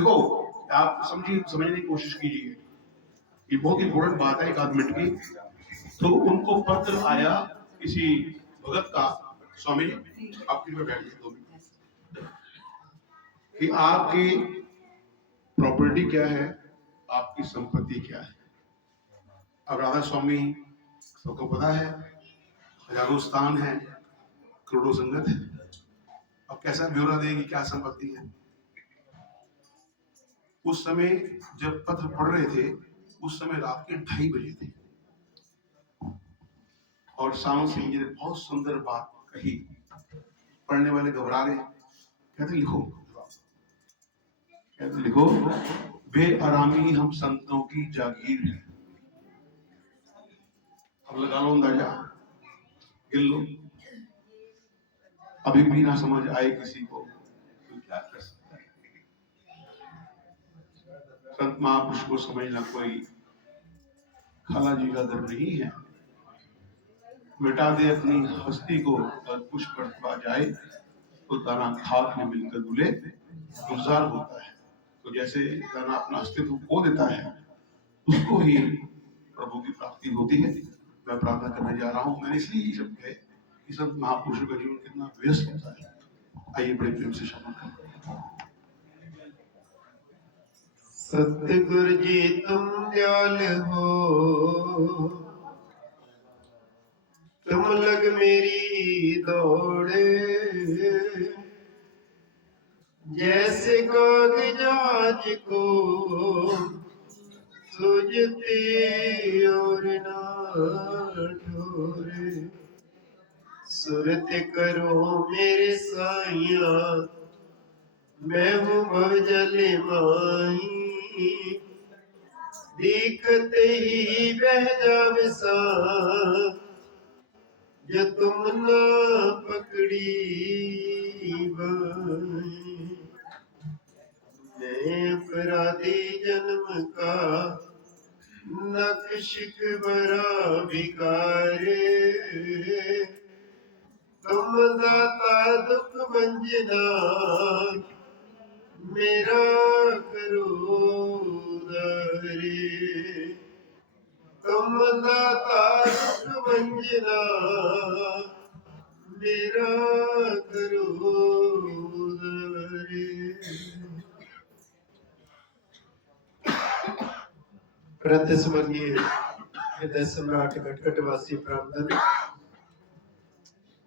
देखो, आप समझने की कोशिश कीजिए, ये बहुत इंपॉर्टेंट बात है, एक आध मिनट की। तो उनको पत्र आया किसी भगत का, स्वामी जी आपकी पे बैठिए 2 मिनट, कि आपकी प्रॉपर्टी क्या है, आपकी संपत्ति क्या है। अब राधा स्वामी सबको पता है, हजारों स्थान है, करोड़ों संगत है। अब कैसा ब्यौरा देगी, क्या संपत्ति है। उस समय जब पत्र पढ़ रहे थे, उस समय रात के 2:30 बजे थे, और सावन सिंह जी ने बहुत सुंदर बात कही। पढ़ने वाले घबरा गए, कहते लिखो, कहते लिखो, बेआरामी हम संतों की जागीर है। अब लगा लो अंदाजा, गिन लो। अभी भी ना समझ आए किसी को तो क्या कर सकता है। संत महापुरुष को समझना कोई खाला जी का दर नहीं है। मिटा दे अपनी हस्ती को, और पुष्प बढ़ता जाए तो दाना खाक में मिलकर धुले गुलजार होता है। तो जैसे दाना अपना अस्तित्व खो देता है, उसको ही प्रभु की प्राप्ति होती है। मैं प्रार्थना करने जा रहा हूँ। मैंने इसलिए ये शब्द है कि संत महापुरुषों का जीवन कितना व्यस्त होता है। आइए बड़े प्रेम से क्षमा करें। सतगुरु जी तुम दयाल हो, तुम लग मेरी दौड़े, जैसे कागजाज को सूझती और ना ठोरे। सुरत करो मेरे साइया, मैं हूँ भवजल माही, दिखते ही बह जावे सा, जो तुम ना पकड़ी बाई। मैं अपराधी जन्म का नक्शिक बरा भिकारे, तुम दाता दुख भंजना, मेरा करो उद्धारे। तुम दाता दुख भंजना, मेरा करो उद्धारे। प्रत स्वर्गीय हृदय सम्राट कटकटवासी ब्राह्मण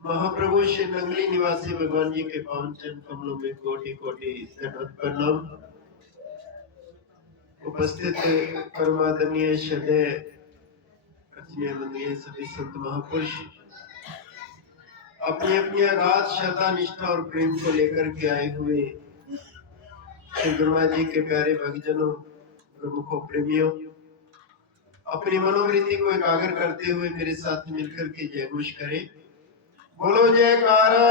महाप्रभु श्री नंगली निवासी भगवान जी के पावन चरण कमलों में कोटि कोटि दंडवत प्रणाम। उपस्थित परमादरणीय श्रद्धेय पूजनीय वंदनीय सभी संत महापुरुष अपनी अपनी अगाध श्रद्धा निष्ठा और प्रेम को लेकर के आए हुए श्री गुरु महाराज जी के प्यारे भक्तजनों, प्रमुखों, प्रेमियों, अपनी मनोवृत्ति को एकाग्र करते हुए मेरे साथ मिलकर के जय घोष करें। बोलो जयकारा,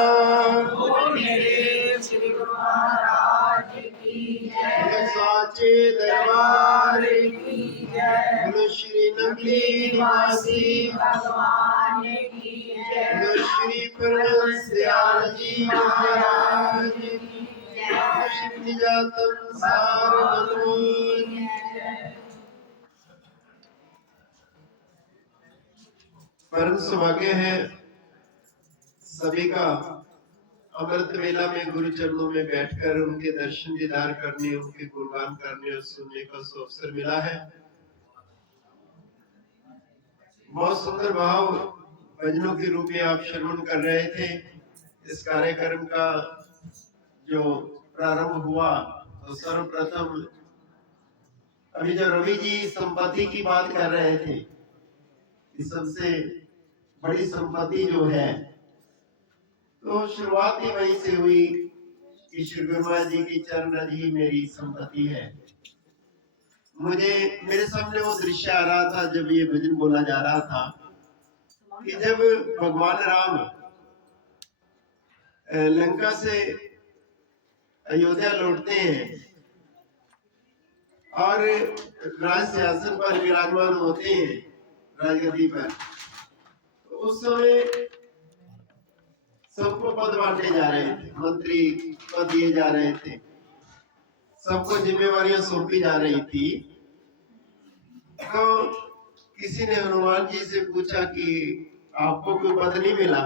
बोलो मेरे श्री गुरु महाराज की जय, साचे दरबार की जय, बोलो श्री नगली निवासी भगवान की जय, बोलो श्री परमहंस दयाल जी महाराज की जय, बोलो श्री निजातम सार मनोज। परम सौभाग्य है सभी का अमृत वेला में गुरु चरणों में बैठकर उनके दर्शन दीदार करने, उनके गुणगान करने और सुनने का अवसर मिला है। बहुत सुंदर भाव भजनों के रूप में आप श्रवण कर रहे थे। इस कार्यक्रम का जो प्रारंभ हुआ तो सर्वप्रथम अभी जो रवि जी संपत्ति की बात कर रहे थे, सबसे बड़ी संपत्ति जो है, तो शुरुआत ही वहीं से हुई कि श्री गुरु महाराज जी की चरण रज ही मेरी संपत्ति है। मुझे मेरे सामने वो दृश्य आ रहा था जब ये भजन बोला जा रहा था कि जब भगवान राम लंका से अयोध्या लौटते हैं और राज सिंहासन पर विराजमान होते हैं राजगद्दी पर, तो उस समय सबको पद बांटे जा रहे थे, मंत्री पद दिए जा रहे थे, सबको जिम्मेवारियां सौंपी जा रही थी, तो किसी ने हनुमान जी से पूछा कि आपको कोई पद नहीं मिला?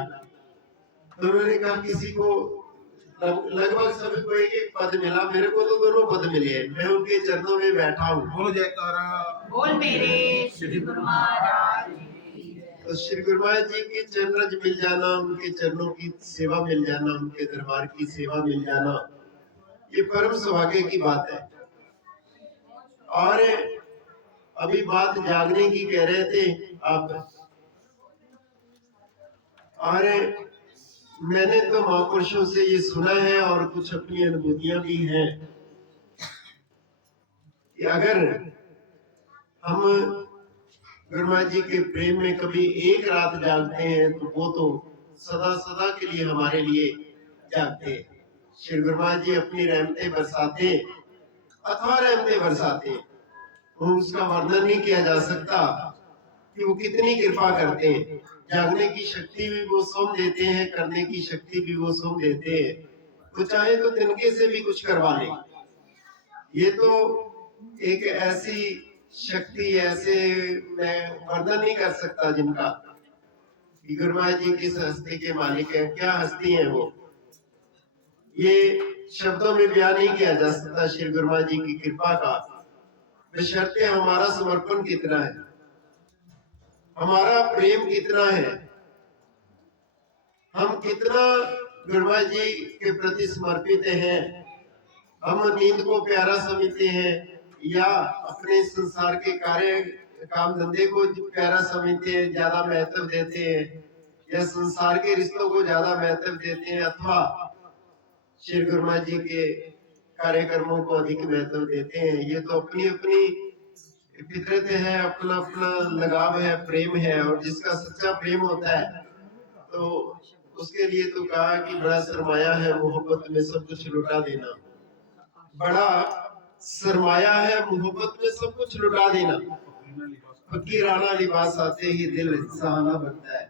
तो उन्होंने कहा किसी को लगभग सभी को एक एक पद मिला, मेरे को तो दोनों पद मिले हैं, मैं उनके चरणों में बैठा हूँ। बोलो जयकारा। बोल मेरे श्री गुरु महाराज। तो श्री गुरु महाराज जी के चरण रज मिल जाना, उनके चरणों की सेवा मिल जाना, उनके दरबार की सेवा मिल जाना, ये परम सौभाग्य की बात है। और अभी बात जागने की कह रहे थे आप, और मैंने तो महापुरुषों से ये सुना है और कुछ अपनी अनुभूतियां भी हैं कि अगर हम गुरु महाराज जी के प्रेम में कभी एक रात जागते हैं तो वो तो सदा सदा के लिए हमारे लिए जागते हैं। श्री गुरु महाराज जी अपनी रहमतें बरसाते, अथवा रहमतें बरसाते, वो उसका वर्णन नहीं किया जा सकता कि वो कितनी कृपा करते हैं। जागने की शक्ति भी वो सौंप देते हैं, करने की शक्ति भी वो सौंप देते हैं। वो चाहे तो तिनके से भी कुछ करवा ले। ये तो एक ऐसी शक्ति, ऐसे मैं वर्णन नहीं कर सकता जिनका, गुरु महाराज जी किस हस्ती के मालिक है, क्या हस्ती है वो, ये शब्दों में बयान नहीं किया जा सकता श्री गुरु महाराज जी की कृपा का। बशर्ते हमारा समर्पण कितना है, हमारा प्रेम कितना है, हम कितना गुरु महाराज जी के प्रति समर्पित हैं। हम नींद को प्यारा समझते हैं या अपने संसार के कार्य काम धंधे को प्यारा समझते हैं, ज्यादा महत्व देते हैं, या संसार के रिश्तों को ज्यादा महत्व देते हैं, अथवा श्री गुरु महाराज जी के कार्यक्रमों को अधिक महत्व देते हैं। ये तो अपनी अपनी फितरत है, अपना अपना लगाव है, प्रेम है। और जिसका सच्चा प्रेम होता है तो उसके लिए तो कहा कि बड़ा सरमाया है मोहब्बत में सब कुछ लुटा देना, बड़ा सरमाया है मोहब्बत में सब कुछ लुटा देना। फकीराना लिबास आते ही दिल सहाना बनता है।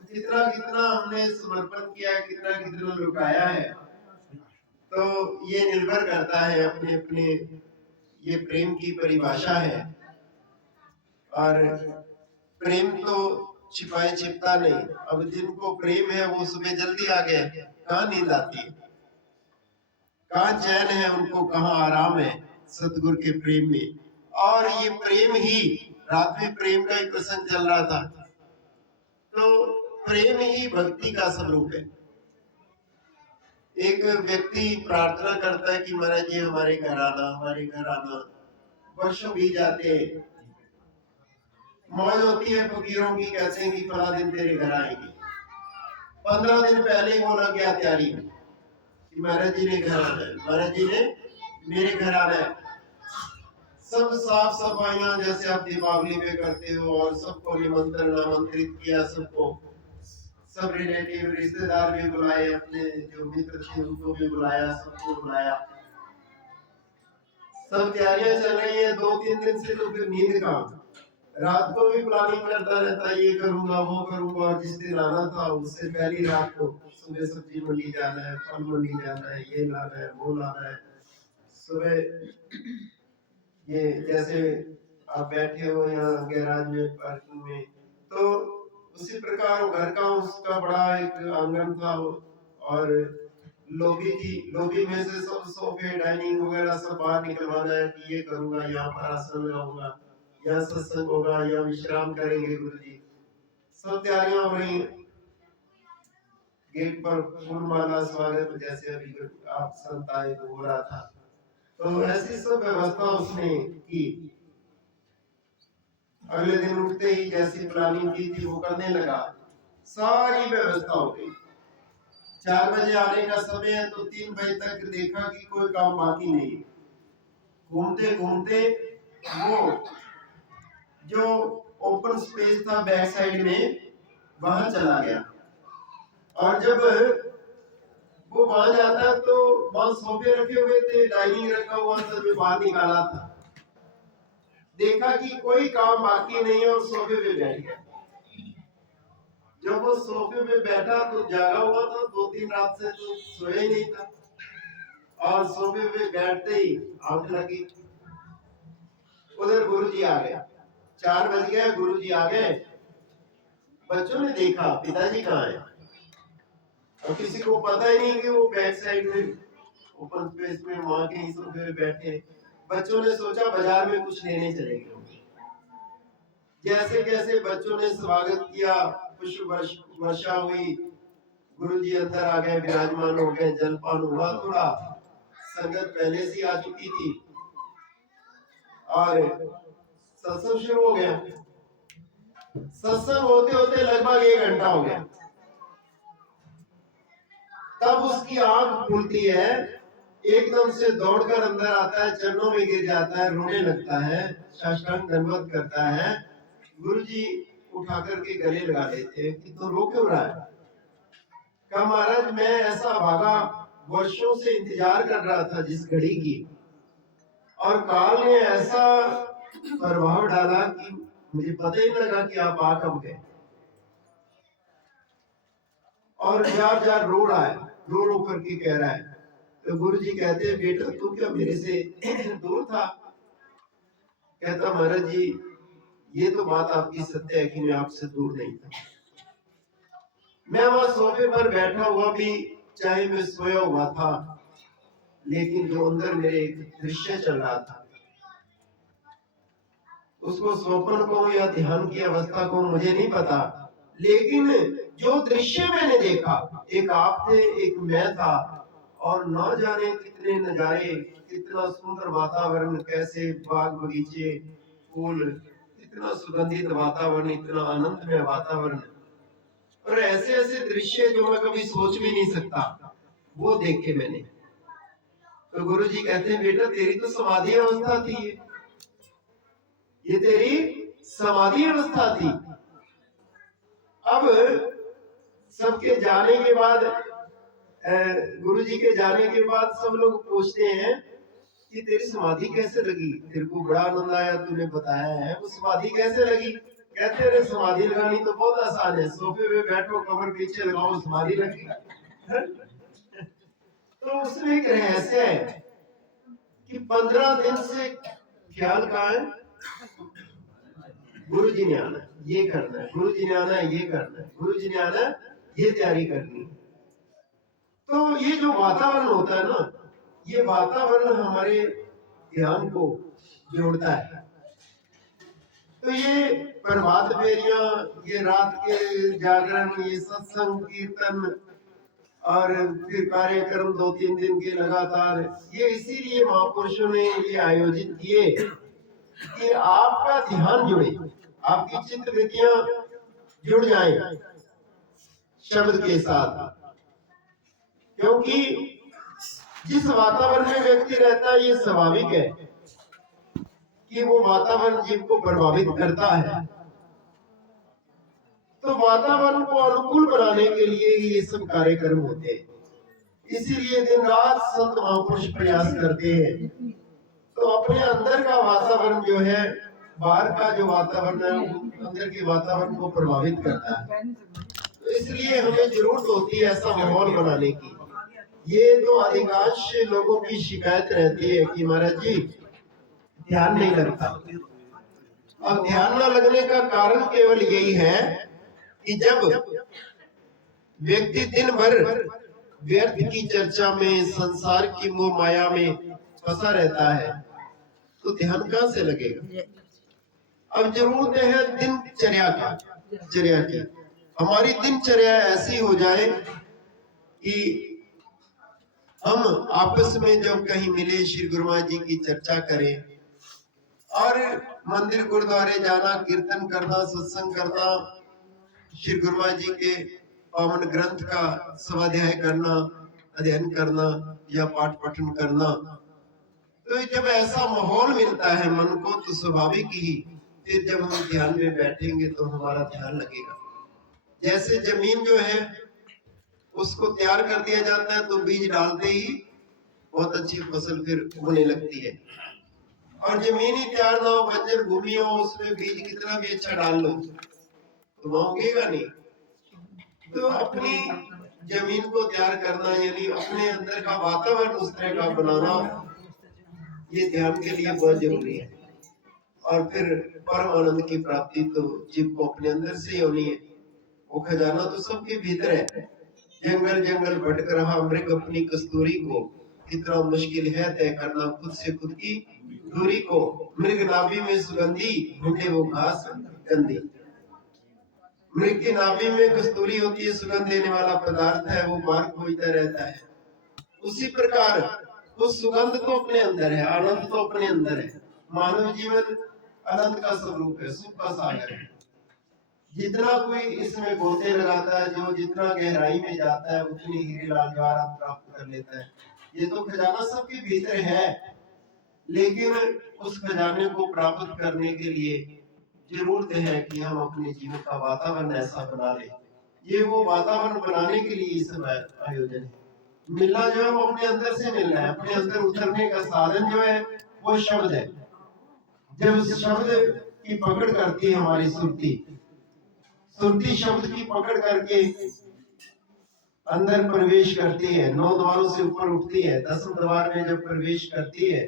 कितना कितना हमने समर्पण किया, कितना कितना लुटाया है, तो ये निर्भर करता है अपने अपने, ये प्रेम की परिभाषा है। और प्रेम तो छिपाए छिपता नहीं। अब जिनको प्रेम है वो सुबह जल्दी आ गए, कहाँ नींद आती है, कहाँ चैन है उनको, कहाँ आराम है सतगुरु के प्रेम में। और ये प्रेम ही, रात में प्रेम का एक प्रसंग चल रहा था, तो प्रेम ही भक्ति का स्वरूप है। एक व्यक्ति प्रार्थना करता है कि महाराज जी हमारे घर आना, हमारे घर आना। वर्षों बीत जाते हैं, मौज होती है फकीरों की, कहते हैं कि फला दिन तेरे घर आएंगे। 15 दिन पहले ही वो लग गया तैयारी में कि महाराज जी ने घर आना है, महाराज जी ने मेरे घर आना है। सब साफ सफाइयां जैसे आप दीपावली में करते हो, और सबको निमंत्रण आमंत्रित किया, सबको, सब रिलेटिव रिश्तेदार भी बुलाए, अपने जो मित्र थे उनको भी बुलाया, सबको बुलाया। सब तैयारियां चल रही है 2-3 दिन से, तो फिर नींद कहाँ। रात को भी प्लानिंग करता रहता है, ये करूंगा वो करूंगा। जिस दिन आना था उससे पहली रात को सुबह सब्जी मंडी जाना है, फल मंडी जाना है, ये लाना है वो लाना है। सुबह ये जैसे आप बैठे हो यहाँ गैराज में, पार्किंग में, तो उसी प्रकार घर का उसका बड़ा एक आंगन था और लॉबी थी। लॉबी में से सब सोफे डाइनिंग वगैरह सब बाहर निकलवाना है कि ये करूंगा, यहाँ पर आसन लगाऊंगा, यहाँ सत्संग होगा, यहाँ विश्राम करेंगे गुरु जी। सब तैयारियां हो रही हैं। गेट पर फूल माला स्वागत जैसे अभी आप संत आए तो हो रहा था, तो ऐसी सब व्यवस्था उसने की। अगले दिन उठते ही जैसी प्लानिंग की थी वो करने लगा, सारी व्यवस्था हो गई। 4 बजे आने का समय है तो 3 बजे तक देखा कि कोई काम बाकी नहीं। घूमते घूमते वो जो ओपन स्पेस था बैक साइड में, वहां चला गया। और जब वो वहां जाता तो वहां सोफे रखे हुए थे, डाइनिंग रखा हुआ था, जो बाहर निकाला था, देखा कि कोई काम बाकी नहीं है और सोफे पे बैठ गया। जब वो सोफे पे बैठा तो जागा हुआ था, 2-3 रात से तो सोया ही नहीं था। और सोफे पे बैठते ही आग लगी। उधर गुरुजी आ गए, 4 बज गए, गुरुजी आ गए। बच्चों ने देखा पिताजी कहाँ है, और किसी को पता ही नहीं कि वो बैक साइड में ओपन स्पेस में माँ के सोफे पे बैठे। बच्चों ने सोचा बाजार में कुछ लेने चलेंगे। जैसे कैसे बच्चों ने स्वागत किया, पुष्प वर्षा हुई, गुरुजी अंदर आ गए, विराजमान हो गए, जलपान हुआ, थोड़ा संगत पहले से आ चुकी थी और सत्संग शुरू हो गया। सत्संग होते होते लगभग 1 घंटा हो गया। तब उसकी आंख खुलती है, एकदम से दौड़कर अंदर आता है, चरणों में गिर जाता है, रोने लगता है, साष्टांग दंडवत करता है। गुरुजी उठा करके गले लगा लेते कि तो रो क्यों रहा है? कहा महाराज मैं ऐसा भागा, वर्षों से इंतजार कर रहा था जिस घड़ी की, और काल ने ऐसा प्रभाव डाला कि मुझे पता ही लगा कि आप आ कब गए। और जार जार रो रहा है, रो रो करके कह रहा है। तो गुरुजी कहते हैं बेटा तू क्या मेरे से दूर था? कहता महाराज जी ये तो बात आपकी सत्य है कि मैं आपसे दूर नहीं था। मैं वहां सोफे पर बैठा हुआ भी, चाहे मैं सोया हुआ था, लेकिन जो अंदर मेरे एक दृश्य चल रहा था, उसको स्वप्न को या ध्यान की अवस्था को मुझे नहीं पता, लेकिन जो दृश्य मैंने देखा, एक आप थे, एक मैं था, और न जाने कितने नजारे, कितना सुंदर वातावरण, कैसे बाग बगीचे, फूल, इतना सुगंधित वातावरण, इतना आनंदमय वातावरण, और ऐसे ऐसे दृश्य जो मैं कभी सोच भी नहीं सकता, वो देखे मैंने। तो गुरुजी कहते हैं बेटा तेरी तो समाधि अवस्था थी, ये तेरी समाधि अवस्था थी। अब सबके जाने के बाद, गुरुजी के जाने के बाद सब लोग पूछते हैं कि तेरी समाधि कैसे लगी? तेरे को बड़ा आनंद आया, तूने बताया है, वो समाधि कैसे लगी? कहते हैं समाधि लगानी तो बहुत आसान है, सोफे पे बैठो, कमर पीछे लगाओ, समाधि लगी। तो उसमें एक रहस्य है कि 15 दिन से ख्याल कहाँ है? गुरुजी ने आना है, ये करना है, गुरुजी ने आना है, ये करना है, गुरुजी ने आना है, ये तैयारी करनी है। तो ये जो वातावरण होता है ना, ये वातावरण हमारे ध्यान को जोड़ता है। तो ये प्रभात फेरियां, ये रात के जागरण, ये सत्संग कीर्तन, और फिर कार्यक्रम 2-3 दिन के लगातार, ये इसीलिए महापुरुषों ने ये आयोजित किए कि आपका ध्यान जुड़े, आपकी चित्त वृत्तियां जुड़ जाएं शब्द के साथ। क्योंकि जिस वातावरण में व्यक्ति रहता है, ये स्वाभाविक है कि वो वातावरण जीव को प्रभावित करता है। तो वातावरण को अनुकूल बनाने के लिए ये सब कार्यक्रम होते हैं। इसीलिए दिन रात संत महापुरुष प्रयास करते हैं। तो अपने अंदर का वातावरण जो है, बाहर का जो वातावरण है, अंदर के वातावरण को प्रभावित करता है। तो इसलिए हमें जरूरत होती है ऐसा माहौल बनाने की। ये तो अधिकांश लोगों की शिकायत रहती है कि महाराज जी ध्यान नहीं लगता। अब ध्यान न लगने का कारण केवल यही है कि जब व्यक्ति दिन भर व्यर्थ की चर्चा में, संसार की मोह माया में फंसा रहता है, तो ध्यान कहां से लगेगा? अब जरूरत है दिनचर्या की। हमारी दिनचर्या ऐसी हो जाए कि हम आपस में जब कहीं मिले, श्री गुरु महाराज जी की चर्चा करें, और मंदिर गुरुद्वारे जाना, कीर्तन करना, सत्संग करना, श्री गुरु महाराज जी के पावन ग्रंथ का स्वाध्याय करना, अध्ययन करना या पाठ पठन करना। तो जब ऐसा माहौल मिलता है मन को, तो स्वाभाविक ही फिर जब हम ध्यान में बैठेंगे तो हमारा ध्यान लगेगा। जैसे जमीन जो है उसको तैयार कर दिया जाता है, तो बीज डालते ही बहुत अच्छी फसल फिर होने लगती है। और जमीन ही तैयार ना हो, बंजर भूमि हो, उसमें बीज कितना भी अच्छा डाल लो तो वहां उगेगा नहीं। तो अपनी जमीन को तैयार करना, यानी अपने अंदर का वातावरण उस तरह का बनाना, ये ध्यान के लिए बहुत जरूरी है। और फिर परम आनंद की प्राप्ति तो जीव को अपने अंदर से ही होनी है। वो खजाना तो सबके भीतर है। जंगल जंगल भटक रहा मृग अपनी कस्तूरी को, कितना मुश्किल है तय करना खुद से खुद की दूरी को। मृग नाभि में सुगंधी, ढूंढे वो घास गंदी। मृग की नाभि में कस्तूरी होती है, सुगंध देने वाला पदार्थ है, वो मार्ग खोजता रहता है। उसी प्रकार उस सुगंध तो अपने अंदर है, आनंद तो अपने अंदर है। मानव जीवन आनंद का स्वरूप है, सुख का सागर है। जितना कोई इसमें गोते लगाता है, जो जितना गहराई में जाता है, उतनी हीरे लाल जवाहरात प्राप्त कर लेता है। ये तो खजाना सबके भीतर है, लेकिन उस खजाने को प्राप्त करने के लिए जरूरत है कि हम अपने जीवन का वातावरण ऐसा बना लें। ये वो वातावरण बनाने के लिए सब आयोजन है। मिलना जो है वो अपने अंदर से मिलना है। अपने अंदर उतरने का साधन जो है वो शब्द है। जब उस शब्द की पकड़ करती है हमारी सुरती, सुरती शब्द की पकड़ करके अंदर प्रवेश करती है, 9 द्वारों से ऊपर उठती है, 10वें द्वार में जब प्रवेश करती है,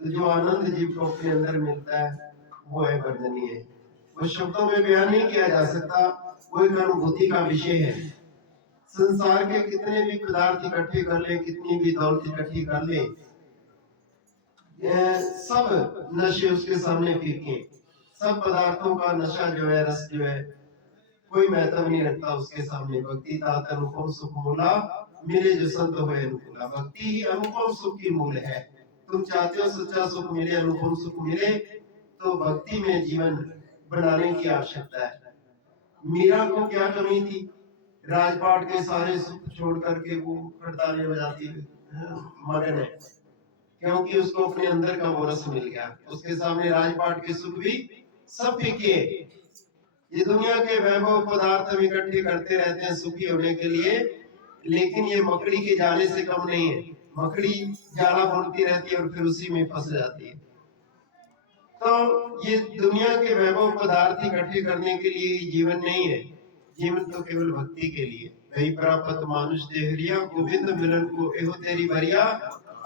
तो जो आनंद जीव को अपने अंदर मिलता है वो है वर्णनीय। वो शब्दों में बयान नहीं किया जा सकता, वो एक अनुभूति का विषय है। संसार के कितने भी पदार्थ इकट्ठे कर ले, कितनी भी दौलत इकट्ठी कर ले, सब नशे उसके सामने फीके। सब पदार्थों का नशा जो है, रस जो है, कोई महत्व नहीं रखता उसके सामने। भक्ति तात अनुपम सुख मूला, मिले जो संत होए अनुकूला। भक्ति ही अनुपम सुख की मूल है। तुम चाहते हो सच्चा सुख मिले, अनुपम सुख मिले, तो भक्ति में जीवन बनाने की आवश्यकता है। मीरा को क्या कमी थी? राजपाट के सारे सुख छोड़ करके वो हड़तालें बजाती मगन है, क्योंकि उसको अपने अंदर का वो रस मिल गया। उसके सामने राजपाट के सुख भी सब फीके। ये दुनिया के वैभव पदार्थ हम इकट्ठे करते रहते हैं सुखी होने के लिए, लेकिन ये मकड़ी के जाले से कम नहीं है। मकड़ी जाला बुनती रहती है और फिर उसी में फंस जाती है। तो ये दुनिया के वैभव पदार्थ इकट्ठे करने के लिए जीवन नहीं है। जीवन तो केवल भक्ति के लिए। कहीं प्राप्त मानुष देहरिया, गोविंद मिलन को एहो तेरी बरिया।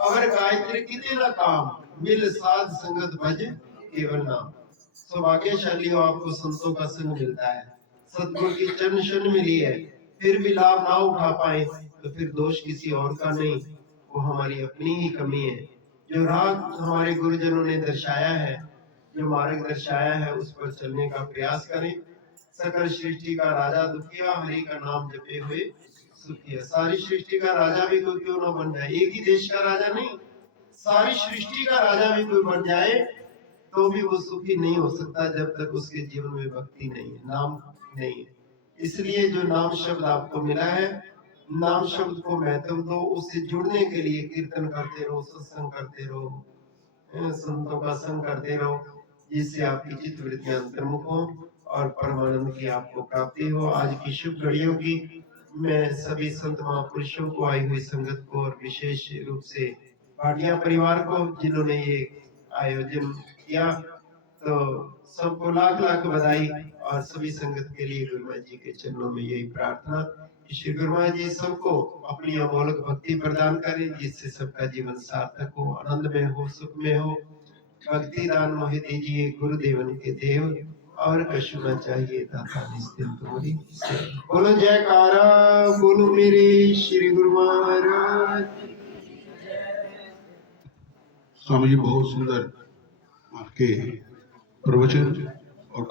अगर गायत्री किते ना काम, मिल साध संगत भज केवल नाम। सौभाग्यशाली हो, आपको संतों का संग मिलता है, सतगुरु की चरण शरण मिली है, फिर भी लाभ ना उठा पाए तो फिर दोष किसी और का नहीं, वो हमारी अपनी ही कमी है। जो राह हमारे गुरुजनों ने दर्शाया है, जो मार्ग दर्शाया है, उस पर चलने का प्रयास करें। सकल सृष्टि का राजा दुखिया, हरि का नाम जपे हुए सुखिया। सारी सृष्टि का राजा भी कोई क्यों ना बन जाए, एक ही देश का राजा नहीं, सारी सृष्टि का राजा भी कोई बन जाए तो भी वो सुखी नहीं हो सकता जब तक उसके जीवन में भक्ति नहीं है, नाम नहीं है। इसलिए जो नाम शब्द आपको मिला है, नाम शब्द को महत्व दो। उससे जुड़ने के लिए कीर्तन करते रहो, सत्संग करते रहो, संतों का संग करते रहो, जिससे आपकी चित्त वृत्तियां अंतर्मुख हो और परमानंद की आपको प्राप्ति हो। आज की शुभ घड़ियों की मैं सभी संत महापुरुषों को, आई हुई संगत को और विशेष रूप से भाटिया परिवार को जिन्होंने ये आयोजन किया, तो सबको लाख लाख बधाई। और सभी संगत के लिए गुरु महाराज जी के चरणों में यही प्रार्थना कि श्री गुरु महाराज जी सबको अपनी अमोलक भक्ति प्रदान करें, जिससे सबका जीवन सार्थक हो, आनंद में हो, सुख में हो। भक्ति दान मोहि दीजिए गुरुदेवन के देव, और कछु न चाहिए दाता निस्तिन तुम्हारी। बोलो जयकारा, बोलो मेरे श्री गुरु महाराज। स्वामी जी बहुत सुंदर आपके प्रवचन और